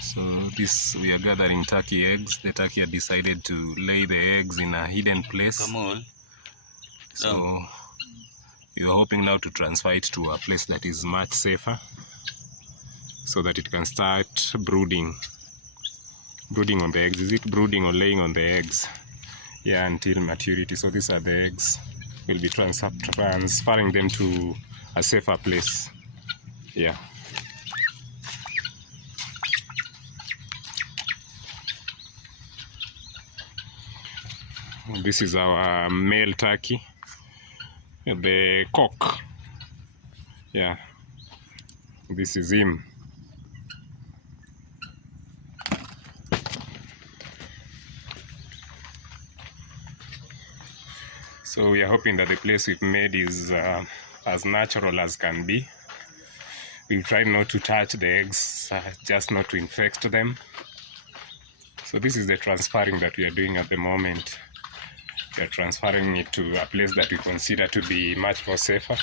So this, we are gathering turkey eggs. The turkey had decided to lay the eggs in a hidden place. So we are hoping now to transfer it to a place that is much safer, so that it can start brooding on the eggs. Is it brooding or laying on the eggs? Yeah, until maturity. So these are the eggs. We'll be transferring them to a safer place. Yeah. This is our male turkey, the cock. Yeah, this is him. So we are hoping that the place we've made is as natural as can be. We've tried not to touch the eggs, just not to infect them. So this is the transferring that we are doing at the moment. We are transferring it to a place that we consider to be much more safer.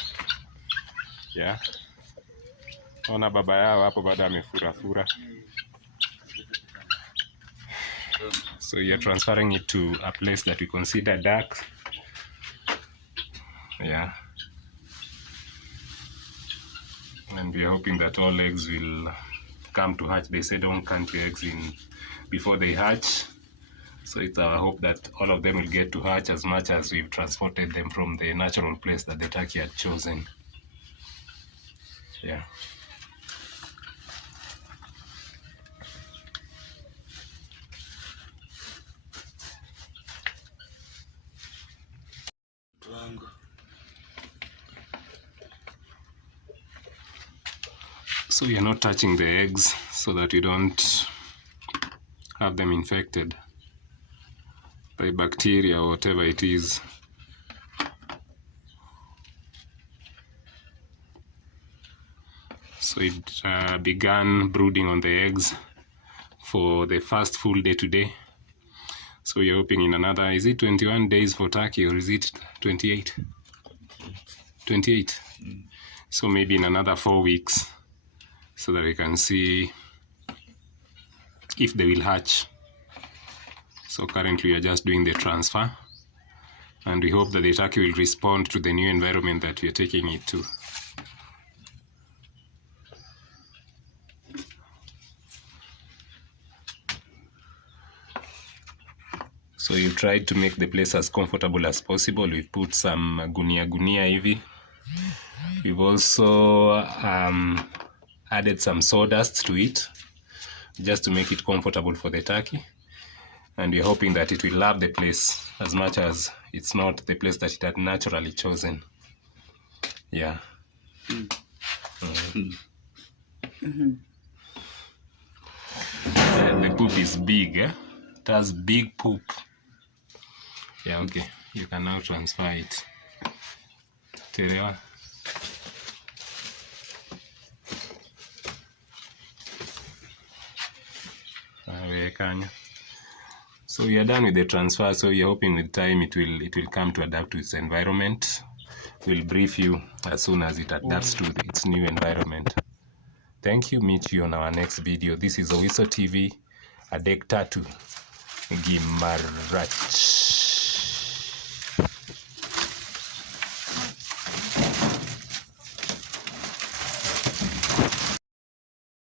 Yeah. Ona baba yao hapo bado amefura. So we are transferring it to a place that we consider dark. Yeah. And we are hoping that all eggs will come to hatch. They say don't count your eggs in before they hatch. So it's our hope that all of them will get to hatch as much as we've transported them from the natural place that the turkey had chosen. Yeah. So we are not touching the eggs so that we don't have them infected by bacteria or whatever it is. So it began brooding on the eggs for the first full day today. So we are hoping in another, is it 21 days for turkey or is it 28? 28. So maybe in another 4 weeks, so that we can see if they will hatch. So currently we are just doing the transfer, and we hope that the turkey will respond to the new environment that we are taking it to. So you tried to make the place as comfortable as possible. We've put some gunia hivi. We've also added some sawdust to it, just to make it comfortable for the turkey. And we're hoping that it will love the place as much as it's not the place that it had naturally chosen. Yeah. The poop is big, eh? It has big poop. Yeah, okay. You can now transfer it. Terewa. So we are done with the transfer. So we are hoping with time it will come to adapt to its environment. We'll brief you as soon as it adapts to its new environment. Thank you. Meet you on our next video. This is Owiso TV. Adek Tatu Gimarach.